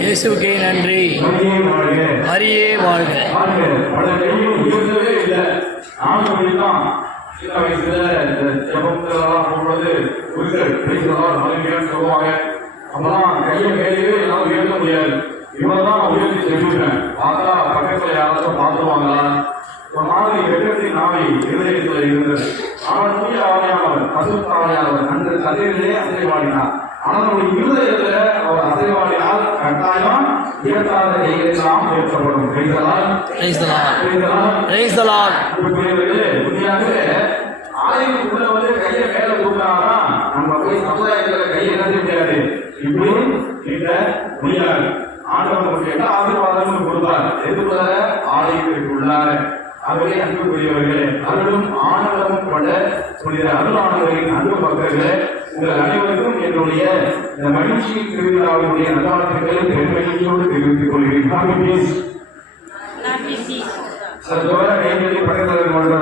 இயேசுவுக்கே நன்றி. மரியே வாழ்க. சின்ன வயசுல இந்த ஜபத்தெல்லாம் போடுறது சொல்லுவாங்க. அப்பெல்லாம் கையை மேலேயே எல்லாம் உயர்த்த முடியாது. இவ்வளவுதான் உயர்த்தி செஞ்சுருக்கேன். பார்த்தா பக்கத்துல யாராச்சும் பார்த்துருவாங்களா? ஒரு மாதிரி வெள்ளத்தின் நாவை இருதயத்தில் இருந்தது. அவன் தூய ஆவியானவர், பசுத்த ஆவியானவர் அன்று கதையிலே அசைவாடினார். ஆனால் ஒரு இருதயத்துல அவர் அசைவாடினால் கட்டாயம் இயற்காத கைகளெல்லாம் ஏற்றப்படும். உண்மையாகவே ஆலயத்துக்குள்ள வந்து கையை மேல தூக்கினாதான் நம்ம போய் சமுதாயத்துல கையை என்ன முடியாது, இப்படி நீட்ட முடியாது. ஆண்டவர் நமக்கு எல்லா ஆசீர்வாதமும் கொடுப்பார். எதுக்குள்ள? ஆலயத்திற்குள்ளார. ஆகவே அன்புக்குரியவர்களே, அருளும் ஆனந்தமும் கொண்ட புனித அருளானவரின் அன்பு பக்தர்களே, உங்கள் அனைவருக்கும் என்னுடைய இந்த மகிழ்ச்சி திருவிழாவினுடைய நல்வாழ்த்துக்களை பெருமகிழ்ச்சியோடு தெரிவித்துக் கொள்கிறேன். சர்வர கைகளை படைத்தவர் கொண்ட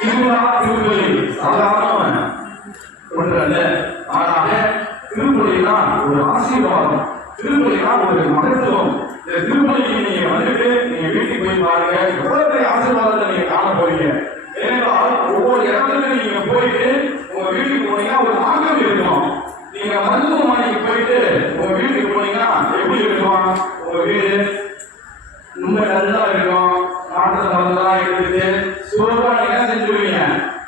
திருவிழா திருப்பலி சாதாரண ஒன்றல்ல. ஆனாக திருப்பலினா ஒரு ஆசீர்வாதம், திருப்பலினா ஒரு மகத்துவம். இந்த திருப்பலிக்கு நீங்க வந்துட்டு நீங்க வீட்டுக்கு போய் பாருங்க, எவ்வளவு ஆசீர்வாதத்தை நீங்க காண போறீங்க. ஏனென்றால் ஒவ்வொரு இடத்துல நீங்க போயிட்டு உங்க வீட்டுக்கு போனீங்கன்னா ஒரு ஆக்கம் இருக்கும். நீங்க மருத்துவமனைக்கு போயிட்டு உங்க வீட்டுக்கு போனீங்கன்னா எப்படி இருக்கும்? உங்க வீடு ரொம்ப நல்லா இருக்கும். மாற்ற மருந்தெல்லாம் எடுத்துட்டு சூப்பரா நீங்க என்ன செஞ்சுருவீங்க?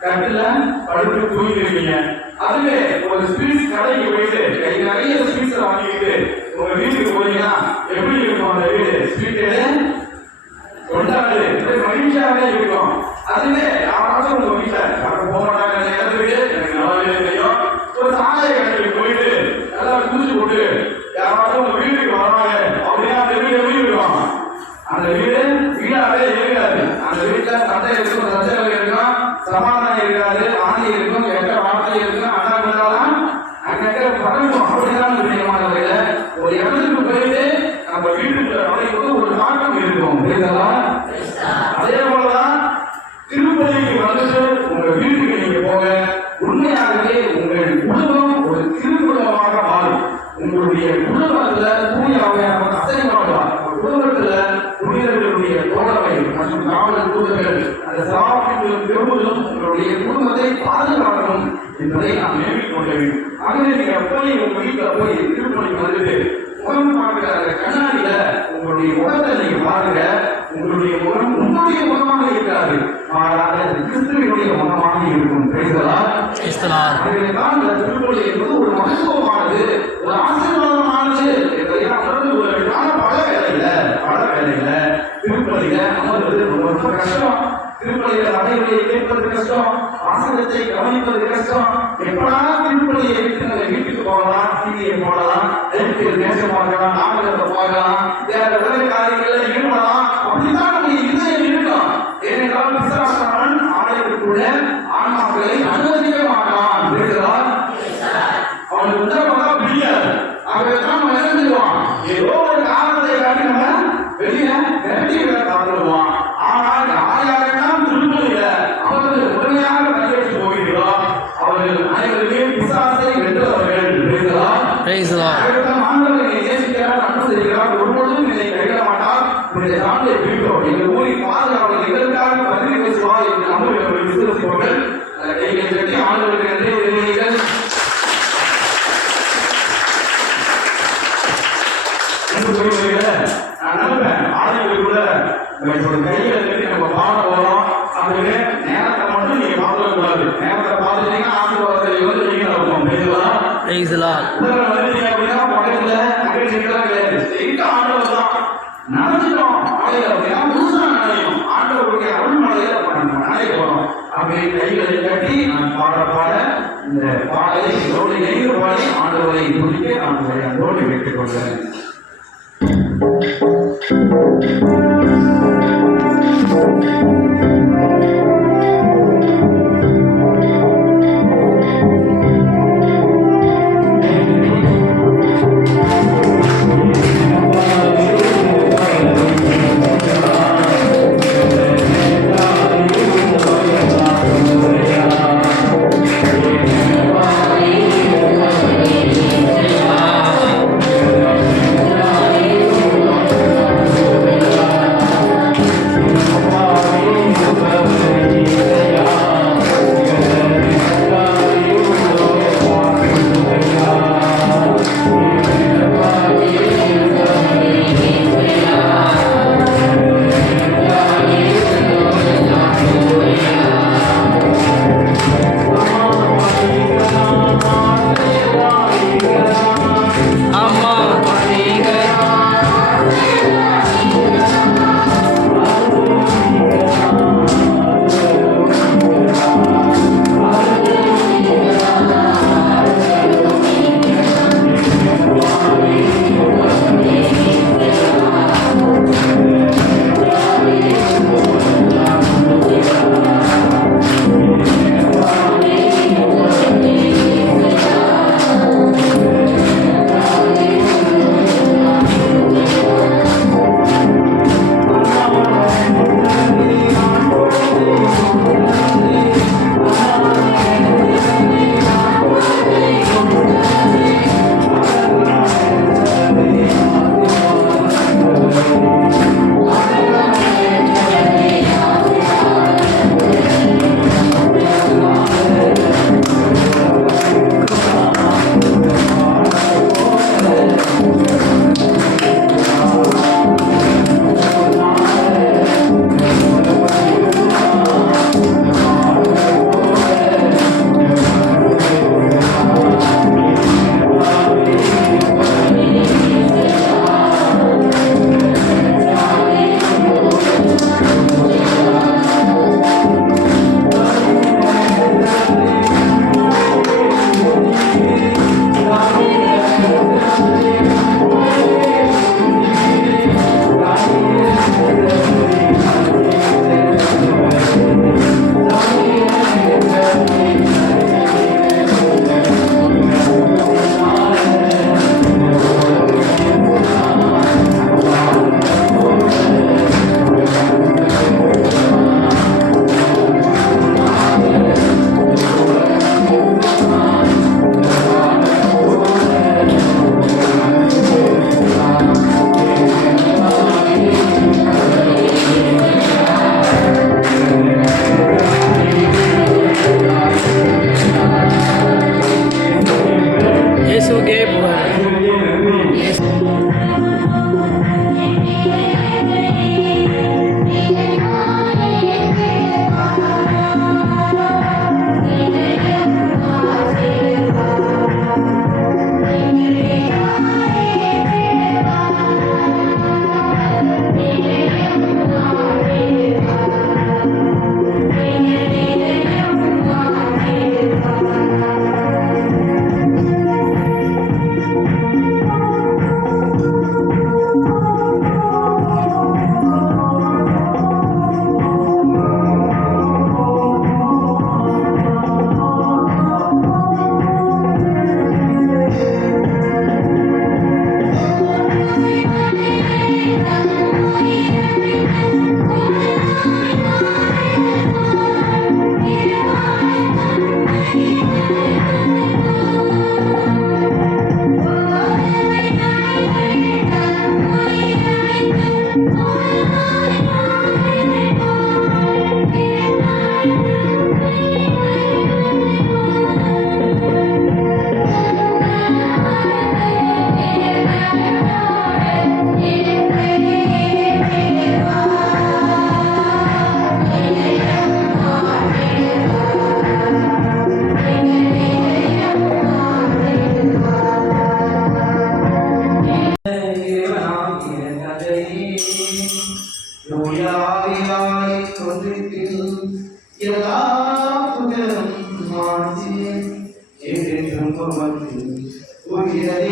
கட்டில படுத்து தூங்கிடுவீங்க. அதுவே ஒரு ஸ்வீட்ஸ் கடைக்கு போயிட்டு கை நிறைய ஸ்வீட்ஸ் வாங்கிட்டு உங்க வீட்டுக்கு போனீங்கன்னா எப்படி இருக்கும்? அந்த வீடு ஸ்வீட்டு கொண்டாடு மகிழ்ச்சியாவே இருக்கும். அதுவே யாராவது உங்க வீட்டுல போக மாட்டாங்க இடத்துக்கு எனக்கு நல்லாவே தெரியும். ஒரு சாலை கடைக்கு போயிட்டு நல்லா குடிச்சு போட்டு யாராவது உங்க வீட்டுக்கு வராங்க அப்படின்னா அந்த வீடு எப்படி இருக்கும்? அந்த வீடு வீடாவே இருக்காது. அந்த வீட்டுல சண்டை இருக்கும், சச்சரவு இருக்கும், சமாதானம் இருக்காது, ஆணி இருக்கும், எட்ட வார்த்தை இருக்கும், அண்ணாங்கலாம் அங்கே பறக்கும். அப்படிதான் விஷயமானவர்கள ஒரு இடத்துக்கு போயிட்டு நம்ம வீட்டுக்கு நுழைவது ஒரு தாக்கம் இருக்கும். அதே போலதான் திருப்பதிக்கு வந்துட்டு உங்க வீட்டுக்கு நீங்க போக உண்மையாகவே உங்கள் குடும்பம் ஒரு திருக்குடும்பமாக மாறும். உங்களுடைய குடும்பத்துல தூயாவை அசைவாடுவார். குடும்பத்துல புனிதர்களுடைய தோழமை மற்றும் காவல் தூதர்கள் அந்த சவால்களும் பெருமைகளும் உங்களுடைய குடும்பத்தை பாதுகாக்கணும் என்பதை நாம் நினைவில் கொள்ள வேண்டும். ஆகவே நீங்க போய் உங்க வீட்டுல போய் திருப்பணிக்கு வந்துட்டு முகம் பார்க்கிற அந்த கண்ணாடியில உங்களுடைய முகத்தை நீங்க பாருங்க. உங்களுடைய முகம் உங்களுடைய முகமாக இருக்காது, மாறாக கிறிஸ்துவனுடைய முகமாக இருக்கும். திருப்பலி என்பது ஒரு மகத்துவமானது, ஒரு ஆசீர்வாதமானது என்பதை ஒரு பல வேலையில திருப்பலியில அமர்வது ரொம்ப கஷ்டம். திருப்பலியில நடைமுறையை கேட்பது கஷ்டம், வாசகத்தை கவனிப்பது கஷ்டம். எப்படா திருப்பலியை விட்டு நம்ம வீட்டுக்கு போகலாம், டிவியை போடலாம், நேசம் பார்க்கலாம், நாடகத்தை பார்க்கலாம், வேற வேற காரியங்களில் ஈடுபடலாம். அப்படித்தான் நம்முடைய இதயம் இருக்கும். ஏனென்றால் பிசாசானவன் ஆலயத்துக்குள்ள ஆன்மாக்களை அனுமதிக்க மாட்டான். பேசுகிறார் அவனுக்கு உத்தரவாக பிடிக்காது. ஆகவே தான் நம்ம என்ன செய்வான்? ஏதோ ஒரு காரணத்தை காட்டி நம்ம வெளியே விரட்டி விட காத்துருவான். ஆனால் யாரெல்லாம் திருப்பதியில அவர்கள் உடனடியாக பங்கேற்று போகிறீர்களோ அவர்கள் அனைவருமே பிசாசை வென்றவர்கள். Praise the Lord. ஆண்டவரை நேசிக்கிறார், அன்பு செய்கிறார், ஒருபொழுதும் என்னை கைவிட மாட்டார். இந்த சான்றை பிடித்தோம். எங்கள் ஊரின் பாதுகாவலர் எங்களுக்காக பதிவு பேசுவார் என்று நம்புகிறவர்கள் விசுவாசிப்பவர்கள் கைகளை கட்டி ஆண்டவருக்கு நன்றி தெரிவிங்கள். நான் நம்புறேன் ஆலயங்களுக்குள்ள ஒரு கைகளை கட்டி நம்ம பாட போறோம் அப்படின்னு நேரத்தை மட்டும் நீங்க பார்க்க கூடாது. நேரத்தை பார்த்துட்டீங்கன்னா ஆசீர்வாதத்தை வந்து நீங்க நடக்கும். Praise the Lord. உலகம் வந்துட்டீங்க அப்படின்னா பக்கத்துல நகைச்சுவைகள்லாம் கிடையாது. ஸ்ட்ரெயிட்டா ஆண்டவர் தான் நினைச்சிட்டோம். ஆலயம் அப்படின்னா முழுசா நினைக்கும். ஆண்டவருடைய அருள்மலையில நினைக்க போறோம். அப்படி கைகளை கட்டி நான் பாட இந்த பாடலை இதோடு இணைந்து பாடி ஆண்டவரை குறிக்க நான் உங்களை அந்தோடு வைத்துக் கொள்கிறேன். உமக்கு உரியதே.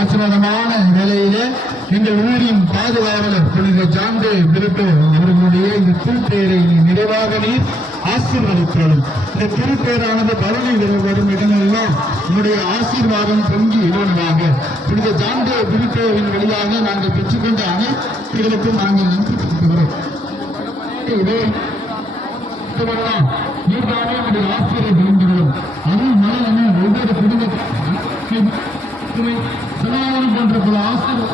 ஆசீர்வாதமான வேலையிலே எங்கள் ஊரின் பாதுகாவலர் புனித ஜான்டே பிரிட்டோ அவர்களுடைய இந்த திருப்பெயரை நிறைவாக நீர் ஆசீர்வதித்தோம். இந்த திருப்பெயரானது பரவி வரும் இடங்களெல்லாம் உங்களுடைய ஆசீர்வாதம் பொங்கி விடுவதாக புனித ஜான்டே பிரிட்டோவின் வழியாக நாங்கள் பெற்றுக்கொண்ட அனைத்துகளுக்கும் நாங்கள் நன்றி செலுத்துகிறோம். நீர்தானே உங்களுடைய ஆசிரியரை விரும்புகிறோம். அருள் மனமே ஒவ்வொரு குடும்பத்தையும் சமாதானம் போன்ற பல ஆசிரியர்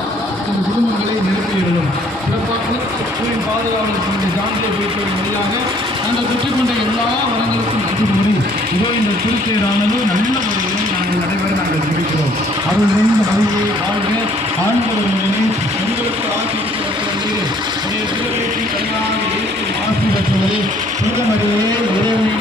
குடும்பங்களை நிரப்பியிடும். சிறப்பாக ஊரின் பாதுகாவலர் ஜான்டே பிரிட்டோவின் வழியாக நாங்கள் பெற்றுக்கொண்ட எல்லா வரங்களுக்கும் நன்றி கூறி இதோ இந்த திருத்தேரானது நல்ல முறையில் நாங்கள் நடைபெற நாங்கள் தெரிவிக்கிறோம். அருள் நிறைந்த மொழியை வாழ்க ஆண்டவர் உங்களுக்கு ஆசி பெற்றுவதை சுந்தமரியே உறவின்